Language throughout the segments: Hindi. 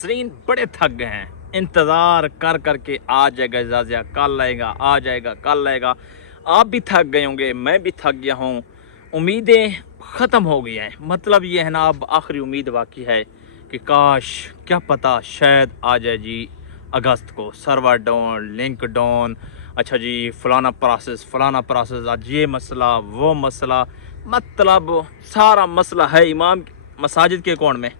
नाज़रीन बड़े थक गए हैं, इंतज़ार कर कर के आ जाएगा जाजिया, कल आएगा, आ जाएगा, कल आएगा। आप भी थक गए होंगे, मैं भी थक गया हूँ। उम्मीदें ख़त्म हो गई हैं। मतलब ये है ना, अब आखिरी उम्मीद बाकी है कि काश, क्या पता शायद आ जाए जी अगस्त को। सर्वर डाउन, लिंक डाउन, अच्छा जी फलाना प्रोसेस, आज ये मसला वो मसला। मतलब सारा मसला है इमाम मसाजिद के अकाउंट में,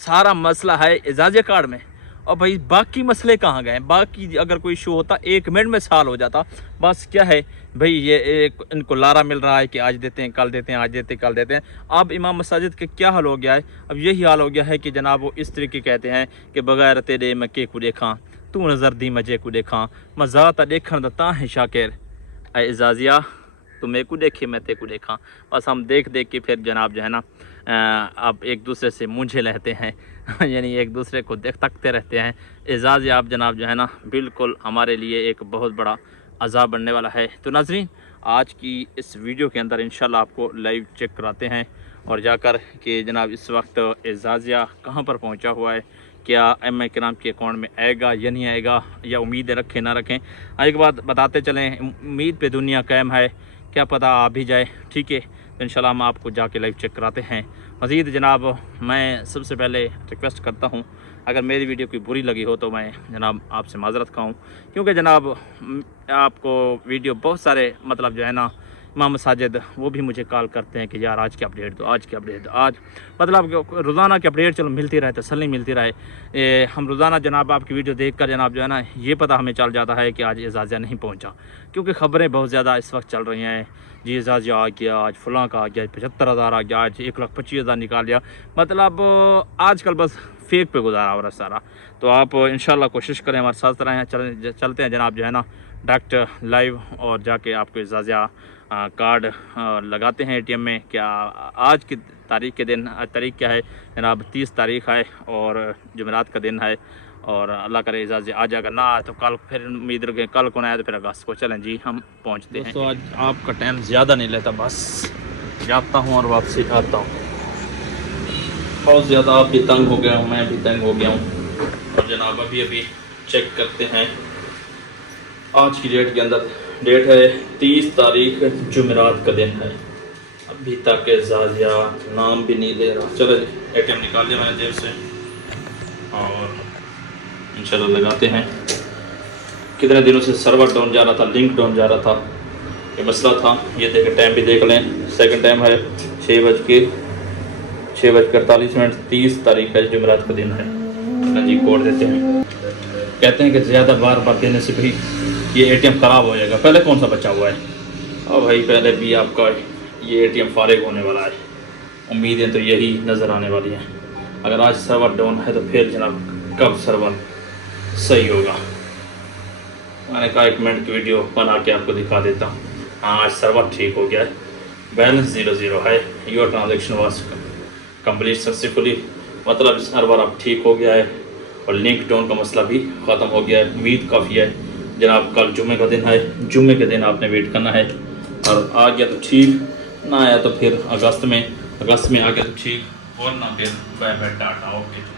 सारा मसला है एजाज़े कार्ड में। और भाई बाकी मसले कहाँ गए? बाकी अगर कोई इशू होता 1 मिनट में साल हो जाता। बस क्या है भाई, ये एक इनको लारा मिल रहा है कि आज देते हैं, कल देते हैं, आज देते हैं, कल देते हैं। अब इमाम मसाजिद के क्या हाल हो गया है? अब यही हाल हो गया है कि जनाब वो इस तरीके कहते हैं कि बगैर तेरे मक्के को देखा, तू नज़र दी मजे को देखा, मज़ा तो देखण दता है शाकिर एजाजिया, तो मेरे को देखे मैं तेरे को देखा। बस हम देख देख के फिर जनाब जो है ना अब एक दूसरे से मुंझे रहते हैं यानी एक दूसरे को तकते रहते हैं। एजाज़ आप जनाब जो है ना बिल्कुल हमारे लिए एक बहुत बड़ा अज़ाब बनने वाला है। तो नाज़रीन आज की इस वीडियो के अंदर इंशाल्लाह आपको लाइव चेक कराते हैं और जाकर कि जनाब इस वक्त एजाज़िया कहाँ पर पहुँचा हुआ है, क्या एम कराम के अकाउंट में आएगा या नहीं आएगा, या उम्मीद रखें ना रखें। एक बात बताते चलें, उम्मीद पे दुनिया कायम है, क्या पता आ भी जाए। ठीक है, तो इंशाल्लाह हम आपको जाके लाइव चेक कराते हैं। मज़ीद जनाब मैं सबसे पहले रिक्वेस्ट करता हूँ, अगर मेरी वीडियो कोई बुरी लगी हो तो मैं जनाब आपसे माज़रत खाऊँ, क्योंकि जनाब आपको वीडियो बहुत सारे मतलब जो है ना इमाम मसाजिद वो भी मुझे कॉल करते हैं कि यार आज की अपडेट दो, आज की अपडेट दो। आज मतलब रोज़ाना की अपडेट चलो मिलती रहे, तसल्ली मिलती रहे। हम रोज़ाना जनाब आपकी वीडियो देख कर जनाब जो है ना ये पता हमें चल जाता है कि आज एजाज़िया नहीं पहुंचा, क्योंकि ख़बरें बहुत ज़्यादा इस वक्त चल रही हैं। जी एजाज़िया आ गया, आज फलां का आ गया, 75,000 आ गया, आज 1,25,000 निकाल लिया। मतलब आजकल बस फेक पे गुजारा हो रहा है सारा। तो आप इंशाल्लाह कोशिश करें हमारे साथ रहें, चलते हैं जनाब जो है ना डायरेक्ट लाइव और जाके आपको एजाज़िया कार्ड लगाते हैं एटीएम में। क्या आज की तारीख के दिन, तारीख क्या है जनाब 30 तारीख है और जुमेरात का दिन है, और अल्लाह करे एजाज़िया आ जाएगा, ना तो कल फिर उम्मीद रखें कल को ना आया तो फिर अगस्त को। चलें जी हम पहुंचते हैं। तो आज आपका टाइम ज़्यादा नहीं लेता, बस जाता हूं और वापसी आता हूं। बहुत ज़्यादा आप भी तंग हो गया हूँ, मैं भी तंग हो गया हूँ। और जनाब अभी चेक करते हैं आज की डेट के अंदर। डेट है 30 तारीख, जुमेरात का दिन है। अभी तक एजाज़िया नाम भी नहीं ले रहा। चलो एटीएम निकाल लिया मैंने जेब से और इंशाल्लाह लगाते हैं। कितने दिनों से सर्वर डाउन जा रहा था, लिंक डाउन जा रहा था, ये मसला था। ये देखें टाइम भी देख लें, सेकंड टाइम है 6:48। 30 तारीख है, जुमेरात का दिन है। जी कोड देते हैं। कहते हैं कि ज़्यादा बार बार देने से भी ये एटीएम ख़राब हो जाएगा। पहले कौन सा बचा हुआ है? और भाई पहले भी आपका ये एटीएम फारिग होने वाला है। उम्मीदें तो यही नज़र आने वाली हैं। अगर आज सर्वर डाउन है तो फिर जनाब कब सर्वर सही होगा? मैंने कहा 1 मिनट की वीडियो बना के आपको दिखा देता हूँ। हाँ आज सर्वर ठीक हो गया है, बैलेंस 0 है। Your transaction was complete successfully, मतलब सर्वर अब ठीक हो गया है और लिंक डाउन का मसला भी ख़त्म हो गया है। उम्मीद काफ़ी है जनाब, कल जुमे का दिन है, जुमे के दिन आपने वेट करना है। और आ गया तो ठीक, ना आया तो फिर अगस्त में आ गया तो ठीक, और ना फिर बाय बाय टाटा, ओके।